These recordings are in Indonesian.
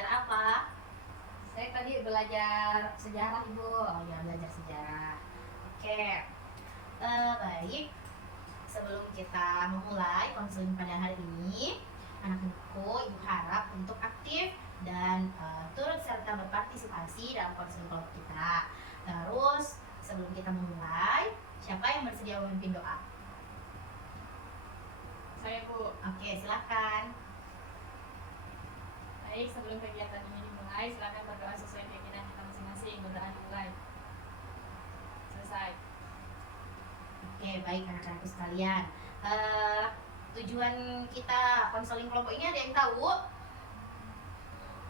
belajar apa? Saya tadi belajar sejarah, Ibu. Oh ya, belajar sejarah. Oke. Baik. Sebelum kita memulai konseling pada hari ini, anak-anakku, Ibu harap untuk aktif dan turut serta berpartisipasi dalam konseling kelompok kita. Terus, sebelum kita memulai, siapa yang bersedia memimpin doa? Saya, Bu. Oke, silakan. Baik, sebelum kegiatan ini dimulai, silakan berdoa sesuai keinginan kita masing-masing. Berdoa dimulai. Selesai. Oke, baik anak-anakku sekalian. Tujuan kita konseling kelompok ini ada yang tahu?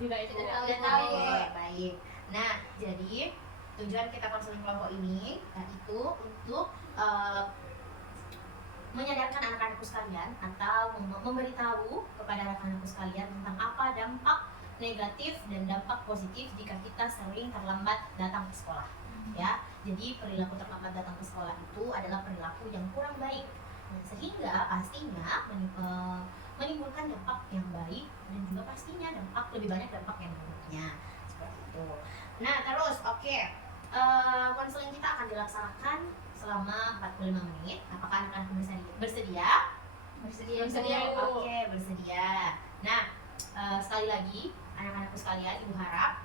Tidak, Ibu. Tidak tahu. Oke, baik. Nah, jadi tujuan kita konseling kelompok ini yaitu untuk menyadarkan anak-anakku sekalian atau memberitahu kepada anak-anakku sekalian tentang apa dampak negatif dan dampak positif jika kita sering terlambat datang ke sekolah. Ya, jadi perilaku terlambat datang ke sekolah itu adalah perilaku yang kurang baik, sehingga pastinya menimbulkan dampak yang baik dan juga pastinya lebih banyak dampak yang buruknya seperti itu. Nah, terus konseling kita akan dilaksanakan selama 45 menit. Apakah anak-anak bersedia? Bersedia, Bu. Oke, bersedia. Nah, sekali lagi anak-anakku sekalian, Ibu harap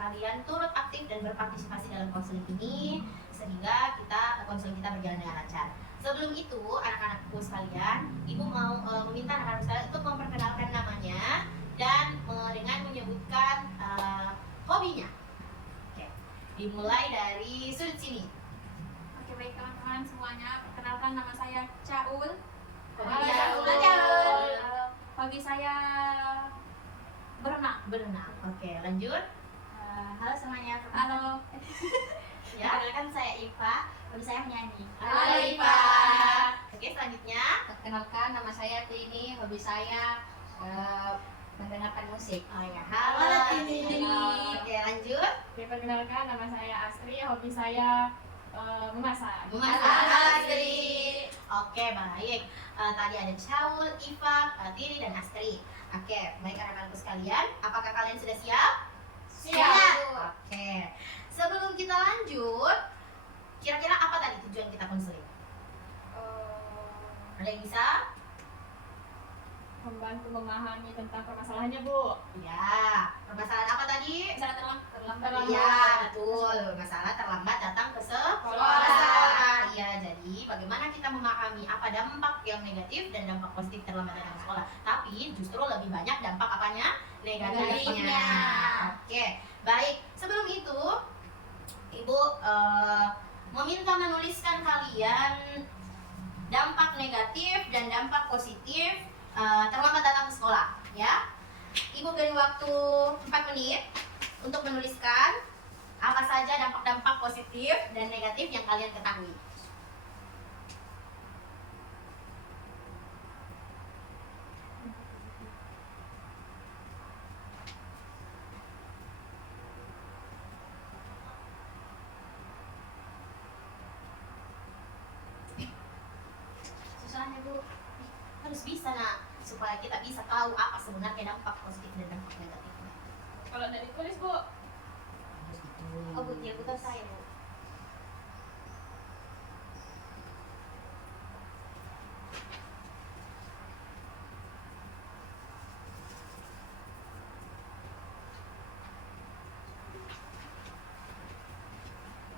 kalian turut aktif dan berpartisipasi dalam konseling ini sehingga konseling kita berjalan dengan lancar. Sebelum itu, anak-anakku sekalian, Ibu mau meminta anak-anak sekalian untuk memperkenalkan namanya dan dengan menyebutkan hobinya. Oke, dimulai dari sudut sini. Oke, baik teman-teman semuanya. Perkenalkan, nama saya Caul. Hobi saya berenang. Oke, lanjut. Halo semuanya, Halo. Ya. perkenalkan saya Iva, hobi saya menyanyi. Halo Iva. Oke, selanjutnya. Perkenalkan nama saya Tini, hobi saya mendengarkan musik. Oh ya, halo Tini. Oke, lanjut. Perkenalkan, nama saya Astri. Hobi saya memasak. Astri. Oke, baik. Tadi ada Caul, Iva, Tini, dan Astri. Oke, baik anak-anakku sekalian. Apakah kalian sudah siap? Siap. Oke. Sebelum kita lanjut, kira-kira apa tadi tujuan kita konseling? Ada yang bisa? Membantu memahami tentang permasalahannya, Bu. Ya, permasalahan apa tadi? Masalah terlambat. Iya, betul. Masalah terlambat datang ke sekolah. Iya, jadi bagaimana kita memahami apa dampak yang negatif dan dampak positif terlambat datang ke sekolah. Tapi justru lebih banyak dampak apanya? Negatifnya. Oke, baik. Sebelum itu, Ibu meminta menuliskan kalian dampak negatif dan dampak positif terlambat datang ke sekolah, ya. Ibu beri waktu 4 menit untuk menuliskan apa saja dampak-dampak positif dan negatif yang kalian ketahui. Susahnya, Bu. Harus bisa, Nak, supaya kita bisa tahu apa sebenarnya dampak positif dan dampak negatifnya. Kalau dari tulis, Bu. Harus ditulis. Oh, Bu, ya, betul saya, Bu.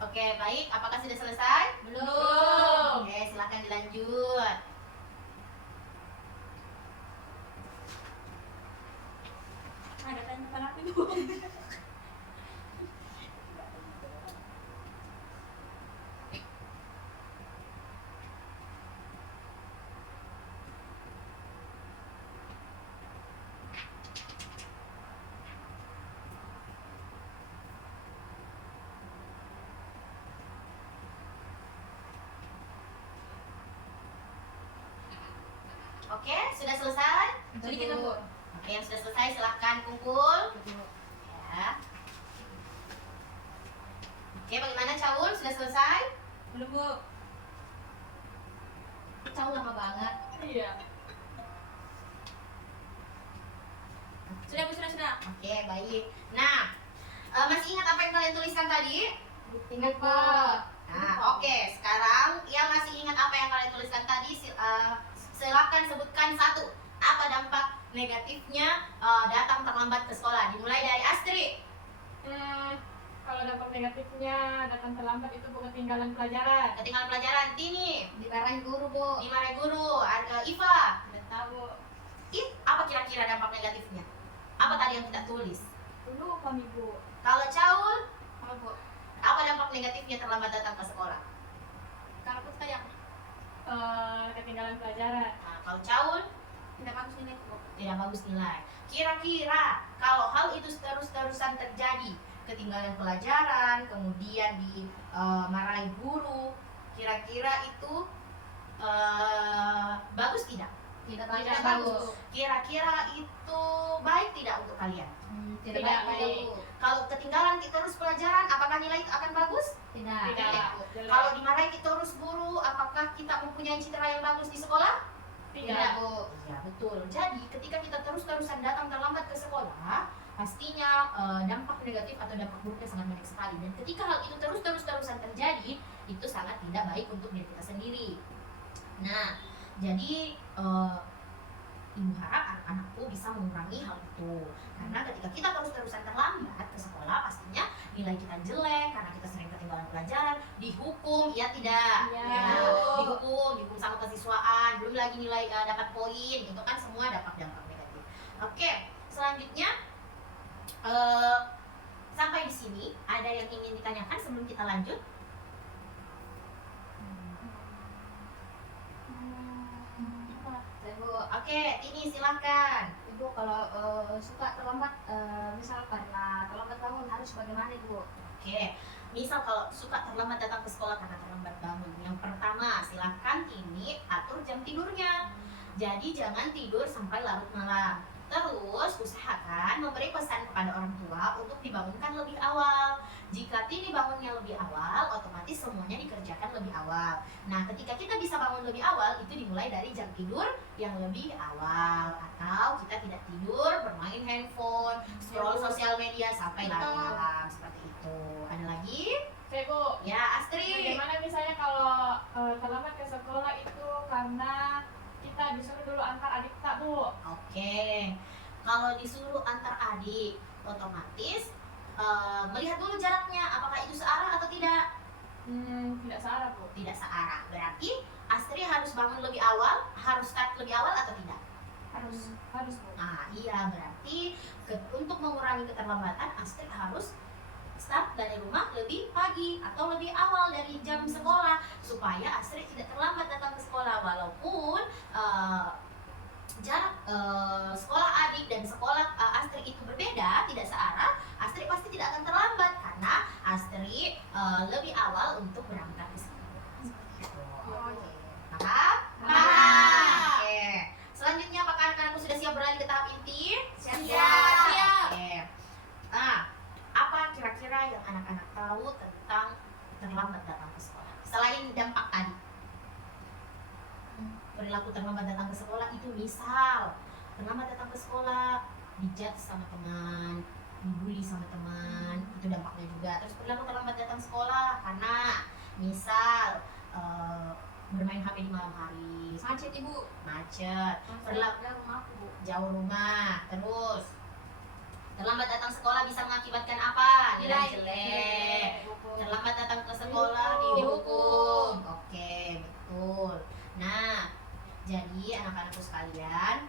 Oke, baik. Apakah sudah selesai? Belum. Oke, silakan dilanjut. Ada tanya apa lagi, Bu? Oke, sudah selesai? Sedikit, Bu. Oke, yang sudah selesai silahkan kumpul. Ya. Oke, bagaimana Caul? Sudah selesai? Belum, Bu. Caul lama banget. Iya. Sudah, Bu, sudah. Iya. Oke, baik. Nah, masih ingat apa yang kalian tuliskan tadi? Ingat Bu. Nah, oke. Sekarang yang masih ingat apa yang kalian tuliskan tadi, silakan sebutkan satu. Apa dampak negatifnya datang terlambat ke sekolah? Dimulai dari Astri. Kalau dampak negatifnya datang terlambat itu bukan ketinggalan pelajaran. Ketinggalan pelajaran. Tini. Dimarahin guru Bu. Dimarahin guru. Iva. Tidak tahu. Apa kira-kira dampak negatifnya? Apa tadi yang kita tulis? Dulu kami Bu. Kalau Caul, Apa Bu? apa dampak negatifnya terlambat datang ke sekolah? Kalau aku sayang Ketinggalan pelajaran. Nah, kalau Caul, tidak bagus nilai Bu. tidak bagus nilai. Kira-kira kalau hal itu terus-terusan terjadi, ketinggalan pelajaran, kemudian dimarahi guru, kira-kira itu bagus tidak? Tidak Tidak bagus. Kira-kira itu baik tidak untuk kalian? Tidak Tidak baik baik. Bu. Kalau ketinggalan terus pelajaran, apakah nilai itu akan bagus? Tidak. Tidak. Jelek. Kalau dimarahi terus guru, apakah kita mempunyai citra yang bagus di sekolah? Tidak. Bu. Iya, betul. Jadi ketika kita terus-terusan datang terlambat ke sekolah, pastinya dampak negatif atau dampak buruknya sangat banyak sekali. Dan ketika hal itu terus-terusan terjadi, itu sangat tidak baik untuk diri kita sendiri. Nah, jadi ibu harap anak-anakku bisa mengurangi hal itu. Karena ketika kita terus-terusan terlambat ke sekolah, pastinya nilai kita jelek karena kita sering ketinggalan pelajaran, dihukum, ya tidak? Iya. Ya, dihukum sama kesiswaan, belum lagi nilai dapat poin, itu kan semua dampak-dampak negatif. Oke, selanjutnya sampai di sini ada yang ingin ditanyakan sebelum kita lanjut? Bu. Oke, ini silakan. Ibu kalau suka terlambat, misal karena terlambat bangun harus bagaimana Bu? Oke, misal kalau suka terlambat datang ke sekolah karena terlambat bangun, yang pertama silakan ini atur jam tidurnya. Jadi jangan tidur sampai larut malam. Terus usahakan memberi pesan kepada orang tua untuk dibangunkan lebih awal. Jika Tini bangunnya lebih awal, otomatis semuanya dikerjakan lebih awal. Nah, ketika kita bisa bangun lebih awal, itu dimulai dari jam tidur yang lebih awal. Atau kita tidak tidur, bermain handphone, scroll sosial media sampai larut malam. Seperti itu. Ada lagi? Oke Bu. Ya, Astri. Bagaimana misalnya kalau terlambat ke sekolah itu karena kita disuruh dulu antar adik tak Bu? Oke, kalau disuruh antar adik, otomatis melihat dulu jaraknya, apakah itu searah atau tidak? Tidak salah Bu. Tidak searah. Berarti Astri harus bangun lebih awal, harus start lebih awal atau tidak? Harus Bu. Nah, iya berarti untuk mengurangi keterlambatan, Astri harus start dari rumah lebih pagi atau lebih awal dari jam sekolah supaya Astri tidak terlambat datang ke sekolah. Walaupun jarak sekolah adik dan sekolah Astri itu berbeda, tidak searah, Astri pasti tidak akan terlambat karena Astri lebih awal untuk berangkat ke sekolah. Oke. Paham? Paham. Oke. Selanjutnya apakah anak-anakku sudah siap beralih ke tahap inti? Siap. Oke. Nah, apa kira-kira yang anak-anak tahu tentang terlambat datang ke sekolah? Selain dampak tadi. Perilaku terlambat datang ke sekolah itu misal terlambat datang ke sekolah, dijudge sama teman, dibully sama teman, itu dampaknya juga. Terus perilaku terlambat datang sekolah karena misal bermain HP di malam hari, Macet Ibu. macet, perilaku rumahku Bu. jauh rumah, terus terlambat datang sekolah bisa mengakibatkan apa? Nilai jelek. Terlambat datang ke sekolah dihukum. Oke, betul. Nah, jadi anak-anakku sekalian,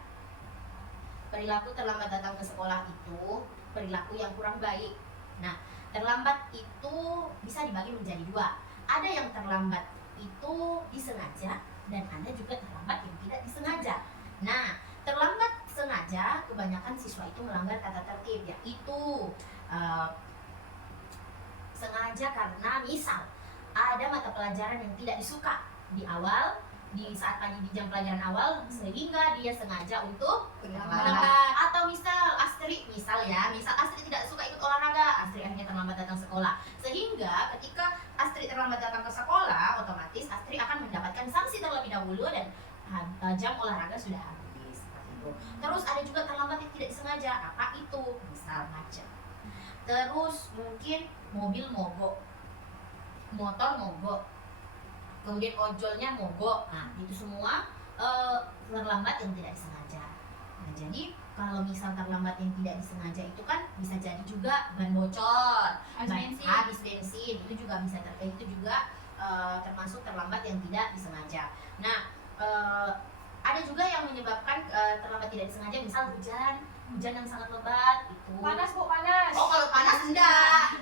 perilaku terlambat datang ke sekolah itu perilaku yang kurang baik. Nah, terlambat itu bisa dibagi menjadi dua. Ada yang terlambat itu disengaja dan ada juga terlambat yang tidak disengaja. Nah, terlambat sengaja kebanyakan siswa itu melanggar tata tertib, yaitu sengaja karena misal ada mata pelajaran yang tidak disuka di awal, di saat pagi di jam pelajaran awal, sehingga dia sengaja untuk terlambat. Atau misal Astri tidak suka ikut olahraga, Astri akhirnya terlambat datang sekolah, sehingga ketika Astri terlambat datang ke sekolah, otomatis Astri akan mendapatkan sanksi terlebih dahulu dan jam olahraga sudah habis. Seperti itu. Terus ada juga terlambat yang tidak disengaja. Apa itu? Misal macet. Terus mungkin mobil mogok, motor mogok, kemudian ojolnya mogok. Nah, itu semua terlambat yang tidak disengaja. Nah, jadi kalau misal terlambat yang tidak disengaja itu kan bisa jadi juga ban bocor, habis bensin, itu juga bisa itu juga termasuk terlambat yang tidak disengaja. Nah, ada juga yang menyebabkan terlambat tidak disengaja, misal hujan yang sangat lebat itu. Panas Bu, panas. Oh, kalau panas enggak.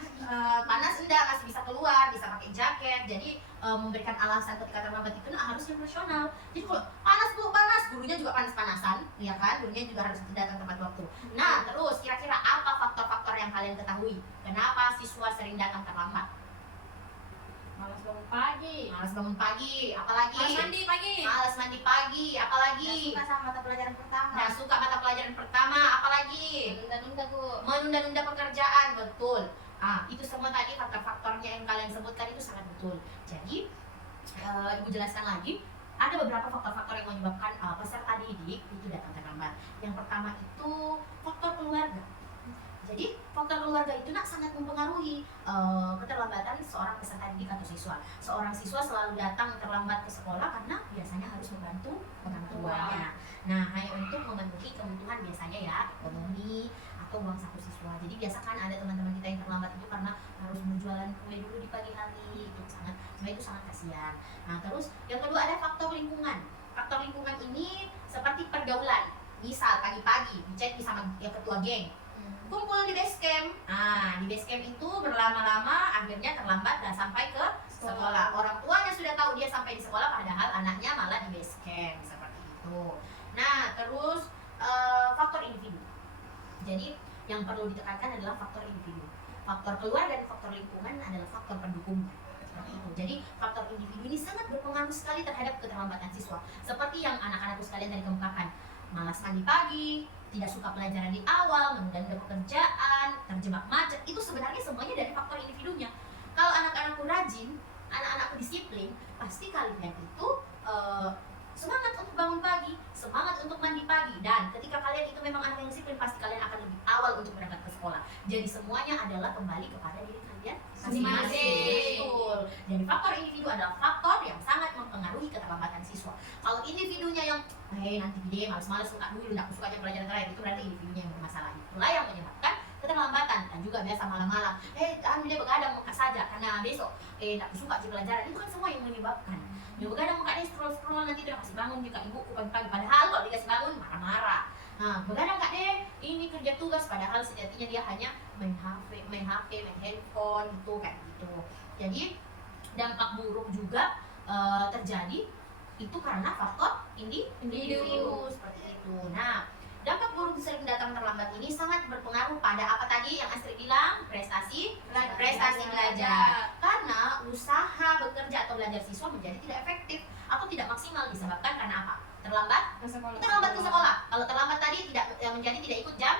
Panas enggak, masih bisa keluar, bisa pakai jaket. Jadi memberikan alasan ketika terlambat itu harus yang rasional. Jadi kalau panas Bu, panas, gurunya juga panas-panasan, ya kan? Gurunya juga harus datang tepat waktu. Nah, terus kira-kira apa faktor-faktor yang kalian ketahui? Kenapa siswa sering datang terlambat? Malas bangun pagi. Malas bangun pagi, apalagi? Malas mandi pagi. Malas mandi pagi, apalagi? Nggak suka sama mata pelajaran pertama. Nggak suka mata pelajaran pertama, apalagi? Menunda-nunda Bu. Menunda-nunda pekerjaan, betul. Itu semua tadi faktor-faktornya yang kalian sebutkan itu sangat betul. Jadi, Ibu jelaskan lagi, ada beberapa faktor-faktor yang menyebabkan peserta didik itu datang terlambat. Yang pertama itu faktor keluarga. Jadi faktor keluarga itu sangat mempengaruhi keterlambatan seorang peserta didik atau siswa. Seorang siswa selalu datang terlambat ke sekolah karena biasanya harus membantu orang tuanya. Nah, hanya untuk memenuhi kebutuhan biasanya ya, ekonomi atau uang saku siswa. Jadi biasa kan ada teman-teman kita yang terlambat itu karena harus berjualan kue dulu di pagi hari, itu sangat kasihan. Nah, terus yang kedua ada faktor lingkungan. Faktor lingkungan ini seperti pergaulan. Misal pagi-pagi dicek sama ya ketua geng, kumpul di base camp. Di base camp itu berlama-lama akhirnya terlambat dan sampai ke sekolah. Orang tuanya sudah tahu dia sampai di sekolah padahal anaknya malah di base camp, seperti itu. Nah, terus faktor individu. Jadi yang perlu ditekankan adalah faktor individu. Faktor keluarga dan faktor lingkungan adalah faktor pendukung. Seperti itu. Jadi faktor individu ini sangat berpengaruh sekali terhadap keterlambatan siswa. Seperti yang anak-anakku sekalian tadi kemukakan, malas mandi pagi, tidak suka pelajaran di awal, menunda pekerjaan, terjebak macet, itu sebenarnya semuanya dari faktor individunya. Kalau anak-anakku rajin, anak-anakku disiplin, pasti kalian itu semangat untuk bangun pagi, semangat untuk mandi pagi, dan ketika kalian itu memang anak yang disiplin, pasti kalian akan lebih awal untuk berangkat ke sekolah. Jadi semuanya adalah kembali kepada diri kalian masing-masing. Betul. Jadi faktor individu adalah faktor yang sangat mempengaruhi keterlambatan siswa. Kalau individunya yang nanti gede, malas-malas, suka dulu, nggak suka aja pelajaran terakhir, itu berarti individunya yang bermasalah. Itulah yang menyebabkan keterlambatan. Dan juga biasa malam-malam, dia begadang muka saja karena besok nggak suka aja pelajaran. Itu kan semua yang menyebabkan. Dia begadang muka dia scroll nanti dia kasih bangun juga ibuku pagi-pagi, padahal kalau dikasih bangun marah-marah. Nah, begadang Kak deh, ini kerja tugas, padahal sejatinya dia hanya main HP, main handphone gitu kayak gitu. Jadi dampak buruk juga terjadi itu karena faktor individu seperti itu. Nah, dampak buruk sering datang terlambat ini sangat berpengaruh pada apa tadi yang Astrid bilang, prestasi belajar. Karena usaha bekerja atau belajar siswa menjadi tidak efektif atau tidak maksimal disebabkan karena apa? Terlambat ke sekolah. Kalau terlambat tadi menjadi tidak ikut jam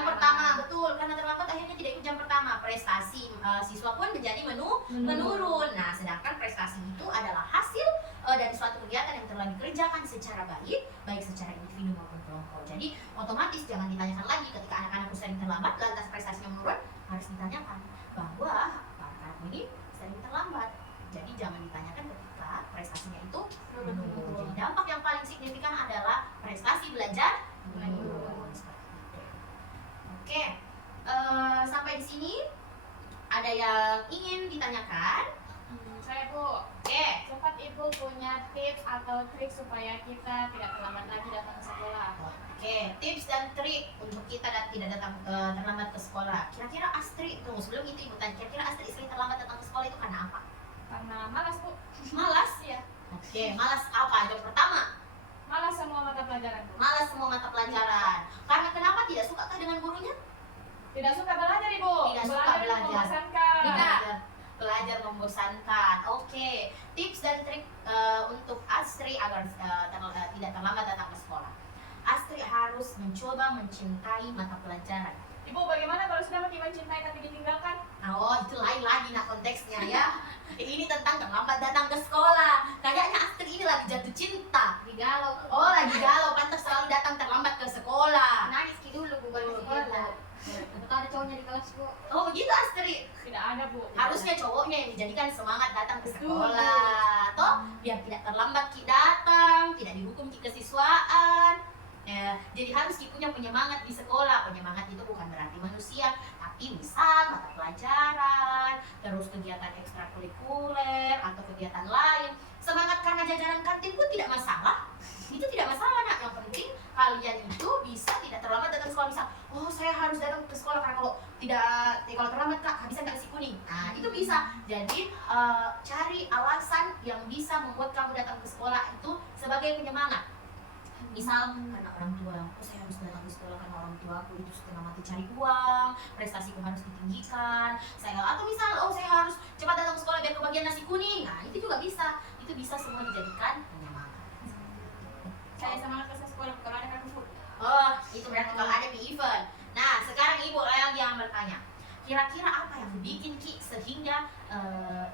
pertama, betul. Karena terlambat akhirnya tidak ikut jam pertama, prestasi siswa pun menjadi menurun. Nah, sedangkan prestasi itu adalah hasil dari suatu kegiatan yang telah dikerjakan secara baik secara individu maupun kelompok. Jadi otomatis jangan ditanyakan lagi ketika anak-anakku sering terlambat lantas prestasinya menurun, harus ditanyakan bahwa anak-anak ini sering terlambat. Jadi jangan ditanyakan ketika prestasinya itu menurun. Jadi dampak yang paling signifikan adalah prestasi belajar menurun. Seperti itu. Oke, sampai di sini ada yang ingin ditanyakan? Saya Bu, cepat Ibu punya tips atau trik supaya kita tidak terlambat lagi datang ke sekolah. Oke, tips dan trik untuk kita tidak datang terlambat ke sekolah. Kira-kira Astrid, tunggu sebelum itu Ibu tanya, kira-kira Astrid sering terlambat datang ke sekolah itu karena apa? Karena malas Bu. Malas? Ya. Oke, malas apa? Jawab pertama. Malas semua mata pelajaran Bu. Malas semua mata pelajaran. Karena kenapa? Tidak sukakah dengan gurunya? Tidak suka belajar Ibu. Tidak suka belajar. Membosankan. Belajar membosankan. Oke, tips dan trik untuk Astrid agar tidak terlambat datang ke sekolah. Astrid harus mencoba mencintai mata pelajaran. Ibu, bagaimana kalau sudah makin mencintai tapi ditinggalkan? Oh, itu lain lagi konteksnya ya. Ini tentang terlambat datang ke sekolah. Kayaknya Astrid ini lagi jatuh cinta. Digalau. Oh, lagi galau, pantas selalu datang terlambat ke sekolah. Nangis ada Bu. Harusnya cowoknya yang dijadikan semangat datang ke Betul. sekolah, toh biar tidak terlambat ki datang, tidak dihukum ki kesiswaan. Jadi harus ki punya penyemangat di sekolah. Penyemangat itu bukan berarti manusia, tapi misal mata pelajaran, terus kegiatan ekstrakurikuler atau kegiatan lain. Semangat karena jajanan kantin pun tidak masalah. Itu tidak masalah, nak. Yang penting kalian itu bisa tidak terlambat datang ke sekolah. Misal, oh saya harus datang ke sekolah karena kalau terlambat kak habisan nasi kuning. Nah itu bisa. Jadi cari alasan yang bisa membuat kamu datang ke sekolah itu sebagai penyemangat. Misal karena orang tua, oh saya harus datang ke sekolah karena orang tua aku itu setengah mati cari uang, prestasiku harus ditinggikan. Atau misal, oh saya harus cepat datang ke sekolah biar kebagian nasi kuning. Nah itu juga bisa. Itu bisa semua dijadikan penyemangat. Saya semangat ke sekolah kalau ada kartu food. Oh, itu berarti kalau ada di event. Nah, sekarang ibu yang bertanya, kira-kira apa yang bikin Ki sehingga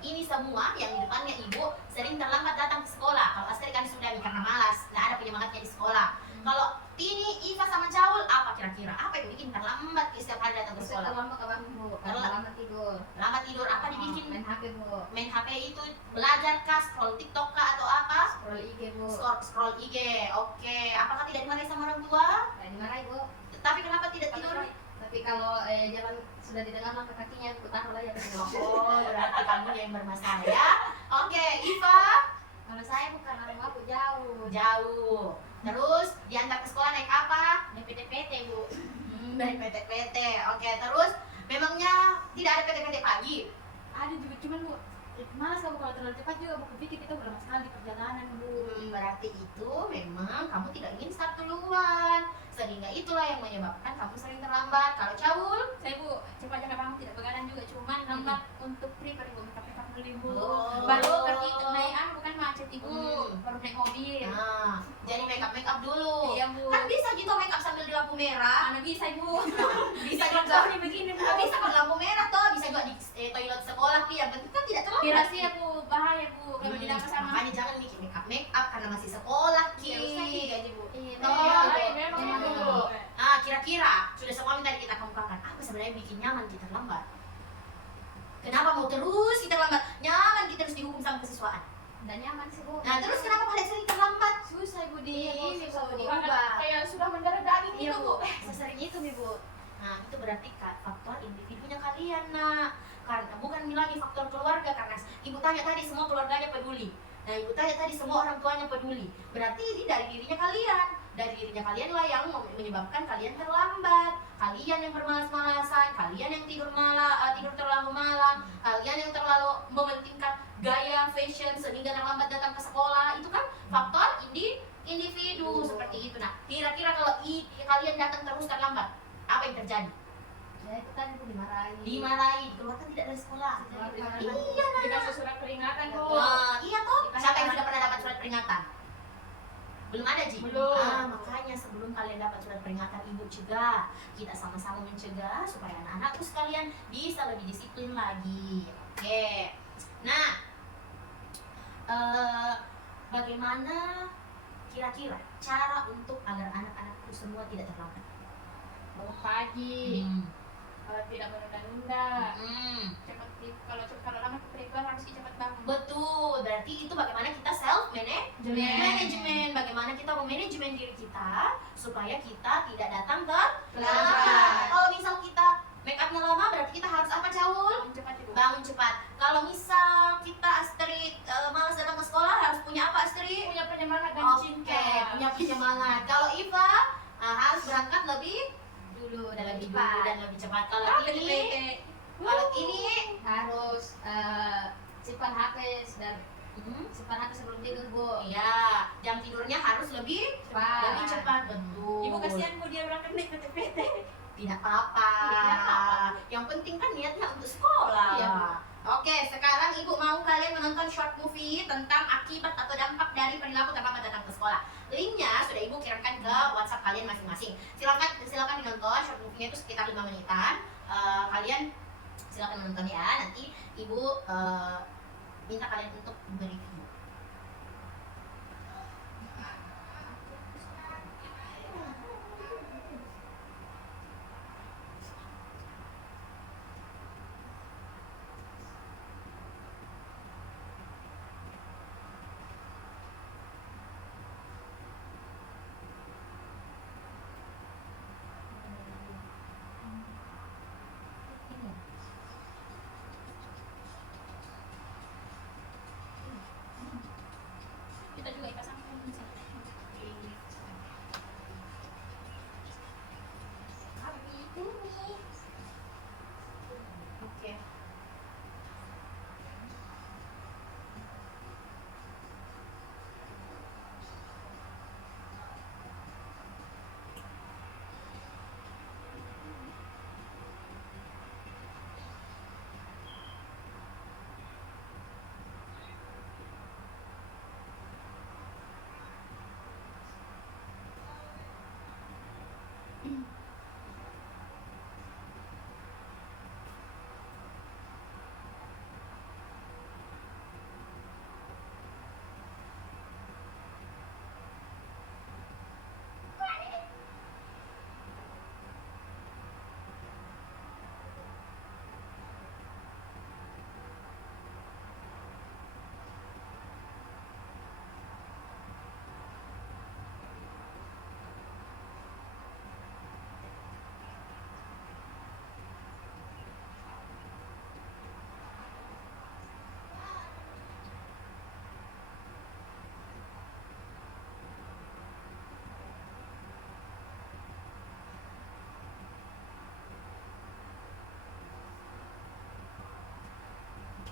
ini semua yang di depannya ibu sering terlambat datang ke sekolah? Kalau Astrid kan sudah nih karena malas, nggak ada penyemangatnya di sekolah. Kalau Tini, Iva sama Caul, apa kira-kira? Apa yang bikin terlambat Ki setiap hari datang ke sekolah? Terlambat ke bangun Bu, terlambat tidur. Terlambat tidur, apa dibikin? Main HP Bu, Main HP itu belajar kah, scroll TikTok kah atau apa? scroll IG Bu. Scroll IG. Oke, apakah tidak dimarahi sama orang tua? Nah, dimarahi Bu. Tapi kenapa tidak tidur? Tapi kalau jalan sudah didengar langkah kakinya, aku taruh aja ke Oh, berarti kamu yang bermasalah ya. Oke, Iva Kalau saya bukan orang aku jauh. jauh. Terus diantar ke sekolah naik apa? Naik PT-PT Bu. Naik PT-PT. Oke, terus memangnya tidak ada PT-PT pagi? Ada juga cuman Bu, malas kamu kalau terlalu cepat juga Bu, pikir kita udah sekali di perjalanan Bu. Berarti itu memang kamu tidak ingin start duluan. Sehingga itulah yang menyebabkan kamu sering terlambat. Kalau Caul, Saya Bu, cepat jangan bangun tidak begadang juga, cuman lambat untuk prepare Bu, makeup dulu Bu. Oh. Baru pergi itu naik bukan macet Ibu, baru naik mobil. nah, jadi make up dulu. Iya Bu. Kan bisa gitu make up sambil di lampu merah. Mana bisa Ibu? Bisa juga begini Bu. bisa kalau lampu merah toh, bisa juga di toilet sekolah Pi. Yang penting kan tidak terlambat. Dirasi ya Bu, bahaya Bu kalau di dalam sama. Makanya jangan bikin make up karena masih sekolah Ki. Ya usah tiga aja Bu. Iya, Oh, memang memang itu. Bu. Nah, kira-kira sudah semua yang tadi kita kemukakan, apa sebenarnya yang bikin nyaman kita terlambat? Kenapa mau terus kita terlambat? Nyaman kita terus dihukum sama kesiswaan. Dan nyaman sih Bu. Nah, terus kenapa paling sering terlambat? Susah Bu di Iya, Bu, ini susah, Bu, Bu. Karena diubah. kayak sudah mendarah daging Iya itu Bu, Bu. sesering itu nih Bu. Nah, itu berarti faktor individunya kalian, nak. Karena bukan lagi faktor keluarga, karena ibu tanya tadi semua keluarganya peduli. Nah, ibu tanya tadi semua orang tuanya peduli. Berarti ini dari dirinya kalian. Dari dirinya kalian lah yang menyebabkan kalian terlambat. Kalian yang bermalas-malasan, kalian yang tidur terlalu malam, kalian yang terlalu mementingkan gaya fashion sehingga terlambat datang ke sekolah. Itu kan faktor individu seperti itu. Nah, kira-kira kalau kalian datang terus terlambat, apa yang terjadi? Ya itu tadi Bu dimarahi. Dimarahi, dikeluarkan tidak dari sekolah. Iya, nah. Dikasih surat peringatan Bu. Iya toh. Siapa yang sudah pernah dapat surat peringatan? Belum ada Ji? Belum. Makanya sebelum kalian dapat surat peringatan, ibu cegah. Kita sama-sama mencegah supaya anak-anakku sekalian bisa lebih disiplin lagi. Oke. Nah, bagaimana kira-kira cara untuk agar anak-anakku semua tidak terlambat? Bangun pagi. Kalau tidak menunda-nunda. Kalau lama prepare harus cepat bangun. Betul, berarti itu bagaimana kita self management, bagaimana kita memanajemen diri kita supaya kita tidak datang ke terlambat. Kalau misal kita make upnya lama, berarti kita harus apa, Caul? Cepat Ibu. Bangun cepat. Kalau misal kita Astrid malas datang ke sekolah, harus punya apa Astrid? Punya penyemangat dan Oke, cinta. punya penyemangat. Kalau Iva harus berangkat lebih Dulu dan lebih lebih dulu cepat. dan lebih cepat. Kalau Apa ini, PT? kalau ini, Harus simpan HP dan hmm, simpan HP sebelum tidur Bu. iya, jam tidurnya harus lebih Cepat. cepat, betul. Ibu kasihan Bu dia berangkat naik PT. Tidak apa-apa. Tidak apa-apa. Yang penting kan niatnya untuk sekolah. Iya, Bu. Oke, sekarang ibu mau kalian menonton short movie tentang akibat atau dampak dari perilaku terlambat datang ke sekolah. Linknya sudah ibu kirimkan ke WhatsApp kalian masing-masing. Silakan ditonton short movie-nya itu sekitar 5 menitan. Kalian silakan menonton ya. Nanti ibu minta kalian untuk mereview.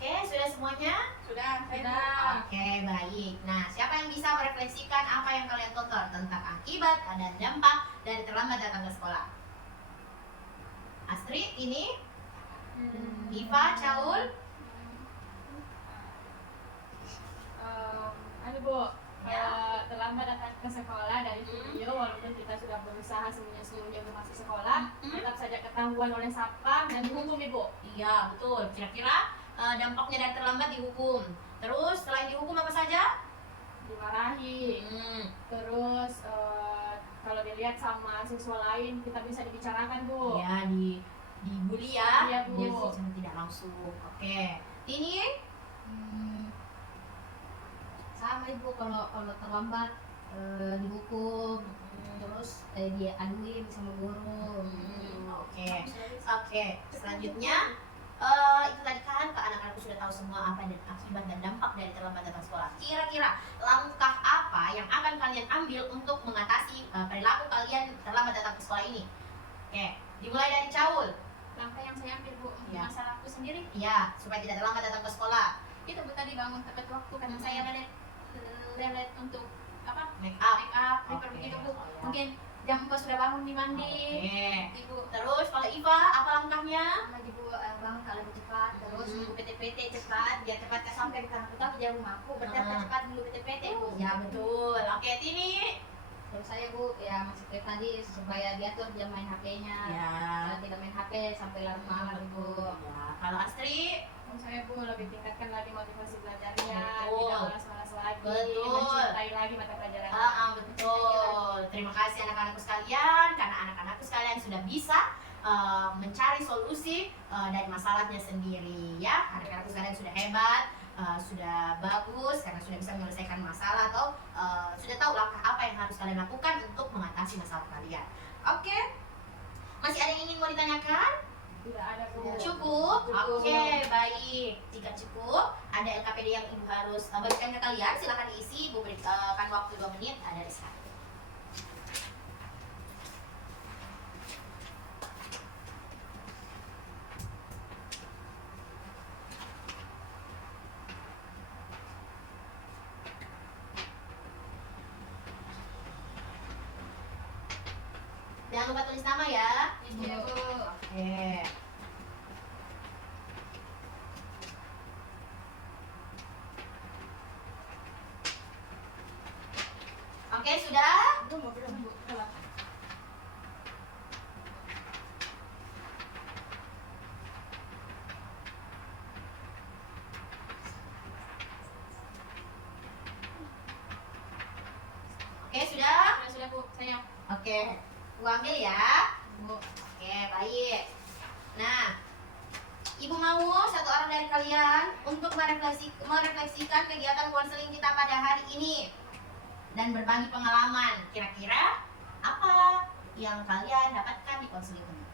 Oke, sudah semuanya? Sudah. Oke, baik. Nah, siapa yang bisa merefleksikan apa yang kalian tonton tentang akibat dan dampak dari terlambat datang ke sekolah? Astrid, ini? Iva, Caul? Anu Bu, kalau terlambat datang ke sekolah dari video, walaupun kita sudah berusaha semuanya untuk masuk sekolah, tetap saja ketahuan oleh satpam dan dihukum Ibu. Iya, betul. Kira-kira dampaknya dari terlambat dihukum. Terus, selain dihukum apa saja? Dimarahi. Terus kalau dilihat sama siswa lain, kita bisa dibicarakan Bu. Iya, dibully ya. Iya, Bu. Dia secara tidak langsung. Oke. Ini? Sama Ibu, kalau terlambat dihukum, terus diaduin sama guru. Oke. Selanjutnya itu tadi kan ke anak-anakku sudah tahu semua apa dan akibat dan dampak dari terlambat datang sekolah. Kira-kira langkah apa yang akan kalian ambil untuk mengatasi perilaku kalian terlambat datang ke sekolah ini? Oke, dimulai dari Caul. Langkah yang saya ambil Bu untuk Ya. masalahku sendiri Iya, supaya tidak terlambat datang ke sekolah. itu Bu tadi bangun tepat waktu karena saya lelet untuk Make up. make up, Oke. prepare begitu Bu. Mungkin jam 4 sudah bangun di mandi. Oke. Ibu Terus kalau Iva, apa langkahnya? Sama Ibu bangun kalau lebih cepat, terus Ibu PT-PT cepat biar cepat sampai karena aku tahu jauh rumahku berdapat Ah. cepat dulu PT-PT Bu. Ya betul. Oke, Tini. terus saya Bu ya masih kayak tadi supaya diatur jam main HP-nya. Ya. Tidak main HP sampai larut malam Ibu. Ya. Kalau Astri, Saya Bu lebih tingkatkan lagi motivasi belajarnya, Betul. tidak malas-malas lagi, Betul. mencintai lagi mata pelajaran. betul. Terima kasih anak-anakku sekalian karena anak-anakku sekalian sudah bisa mencari solusi dari masalahnya sendiri ya. Anak-anakku sekalian sudah hebat, sudah bagus karena sudah bisa menyelesaikan masalah atau sudah tahu langkah apa yang harus kalian lakukan untuk mengatasi masalah kalian. Oke. Masih ada yang ingin mau ditanyakan? Tidak ada Bu. Cukup? Oke, baik. Jika cukup, ada LKPD yang Ibu harus berikan ke kalian, silakan diisi. Ibu berikan waktu 2 menit, ada di sana. Jangan lupa tulis nama ya. Iya Bu. Oke. Oke, sudah? Belum Bu. Oke, sudah? Sudah Bu, saya. Oke. Gua ambil ya. Bu. Oke, baik. Nah, Ibu mau satu orang dari kalian untuk merefleksikan kegiatan konseling kita pada hari ini dan berbagi pengalaman. Kira-kira apa yang kalian dapatkan di konseling ini?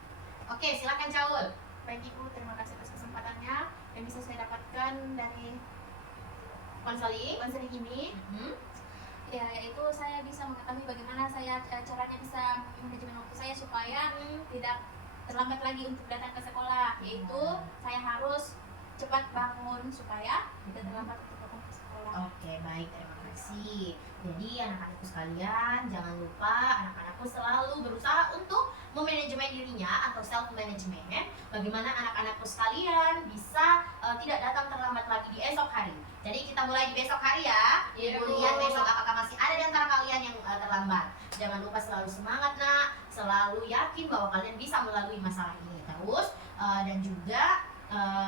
Oke, silakan Caul. Baik Ibu, terima kasih atas kesempatannya yang bisa saya dapatkan dari Konseling. konseling ini. Ya, yaitu saya bisa mengetahui bagaimana saya caranya bisa manajemen waktu saya supaya tidak terlambat lagi untuk datang ke sekolah. Yaitu saya harus cepat bangun supaya tidak terlambat untuk datang ke sekolah. Oke, baik, terima kasih. Jadi anak-anakku sekalian, jangan lupa anak-anakku selalu berusaha untuk memanajemen dirinya atau self management. Bagaimana anak-anakku sekalian bisa tidak datang terlambat lagi di esok hari. Jadi kita mulai di besok hari ya. Iya, Ibu Bu. lihat besok apakah masih ada di antara kalian yang terlambat. Jangan lupa selalu semangat nak, selalu yakin bahwa kalian bisa melalui masalah ini. Terus dan juga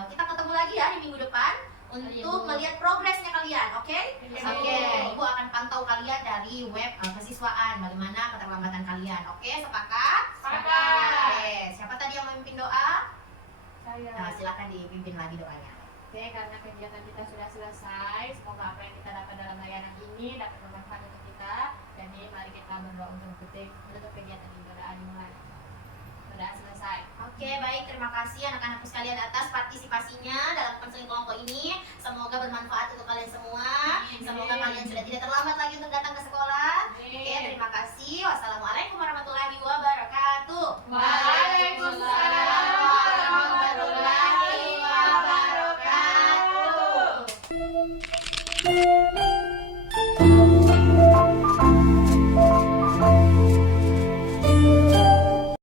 kita ketemu lagi ya di minggu depan untuk melihat progresnya kalian, oke? Iya, Oke, Bu. Ibu akan pantau kalian dari web kesiswaan bagaimana keterlambatan kalian. Oke, sepakat? Sepakat. Oke, siapa tadi yang memimpin doa? Saya. Nah, silakan dipimpin lagi doanya. Oke, karena kegiatan kita sudah selesai, semoga apa yang kita dapat dalam layanan ini dapat bermanfaat untuk kita. Jadi mari kita berdoa untuk menutup kegiatan ini. Doa dimulai. Sudah selesai. Oke, baik. Terima kasih anak-anakku sekalian atas partisipasinya dalam konseling kelompok ini. Semoga bermanfaat untuk kalian semua. Amin. Semoga kalian sudah tidak terlambat lagi untuk datang ke sekolah. Oke, Amin. terima kasih. Wassalamualaikum warahmatullahi wabarakatuh. Waalaikumsalam warahmatullahi wabarakatuh. Thank you.